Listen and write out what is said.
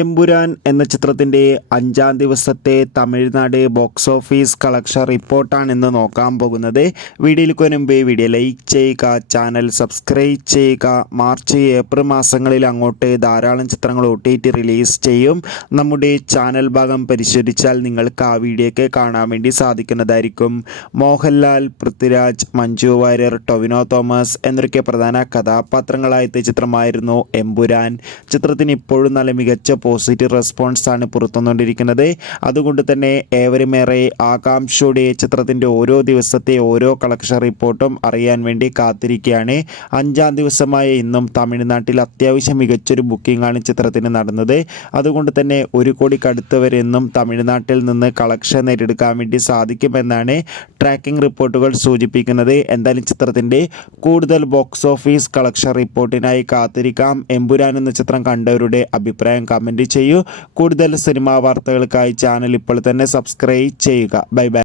എമ്പുരാൻ എന്ന ചിത്രത്തിൻ്റെ 5-ാം ദിവസത്തെ തമിഴ്നാട് ബോക്സ് ഓഫീസ് കളക്ഷൻ റിപ്പോർട്ടാണ് ഇന്ന് നോക്കാൻ പോകുന്നത്. വീഡിയോയിലേക്ക് മുൻപ് വീഡിയോ ലൈക്ക് ചെയ്യുക, ചാനൽ സബ്സ്ക്രൈബ് ചെയ്യുക. മാർച്ച് ഏപ്രിൽ മാസങ്ങളിൽ അങ്ങോട്ട് ധാരാളം ചിത്രങ്ങൾ OTT റിലീസ് ചെയ്യും. നമ്മുടെ ചാനൽ ഭാഗം പരിശോധിച്ചാൽ നിങ്ങൾക്ക് ആ വീഡിയോയ്ക്ക് കാണാൻ വേണ്ടി സാധിക്കുന്നതായിരിക്കും. മോഹൻലാൽ, പൃഥ്വിരാജ്, മഞ്ജു വാര്യർ, ടൊവിനോ തോമസ് എന്നൊക്കെ പ്രധാന കഥാപാത്രങ്ങളായ ചിത്രമായിരുന്നു എമ്പുരാൻ. ചിത്രത്തിന് ഇപ്പോഴും നല്ല മികച്ച പോസിറ്റീവ് റെസ്പോൺസ് ആണ് പുറത്തുവന്നുകൊണ്ടിരിക്കുന്നത്. അതുകൊണ്ട് തന്നെ ഏവരുമേറെ ആകാംക്ഷയോടെ ചിത്രത്തിൻ്റെ ഓരോ ദിവസത്തെ ഓരോ കളക്ഷൻ റിപ്പോർട്ടും അറിയാൻ വേണ്ടി കാത്തിരിക്കുകയാണ്. 5-ാം ദിവസമായ ഇന്നും തമിഴ്നാട്ടിൽ അത്യാവശ്യം മികച്ചൊരു ബുക്കിംഗ് ആണ് ചിത്രത്തിന് നടന്നത്. അതുകൊണ്ട് തന്നെ 1 കോടിക്ക് അടുത്തവരെ ഇന്നും തമിഴ്നാട്ടിൽ നിന്ന് കളക്ഷൻ നേടിയെടുക്കാൻ വേണ്ടി സാധിക്കുമെന്നാണ് ട്രാക്കിംഗ് റിപ്പോർട്ടുകൾ സൂചിപ്പിക്കുന്നത്. എന്തായാലും ചിത്രത്തിൻ്റെ കൂടുതൽ ബോക്സ് ഓഫീസ് കളക്ഷൻ റിപ്പോർട്ടിനായി കാത്തിരിക്കാം. എമ്പുരാൻ എന്ന ചിത്രം കണ്ടവരുടെ അഭിപ്രായം കമൻറ്റ് ചെയ്യൂ. കൂടുതൽ സിനിമാ വാർത്തകൾക്കായി ചാനൽ ഇപ്പോൾ തന്നെ സബ്സ്ക്രൈബ് ചെയ്യുക. Bye bye.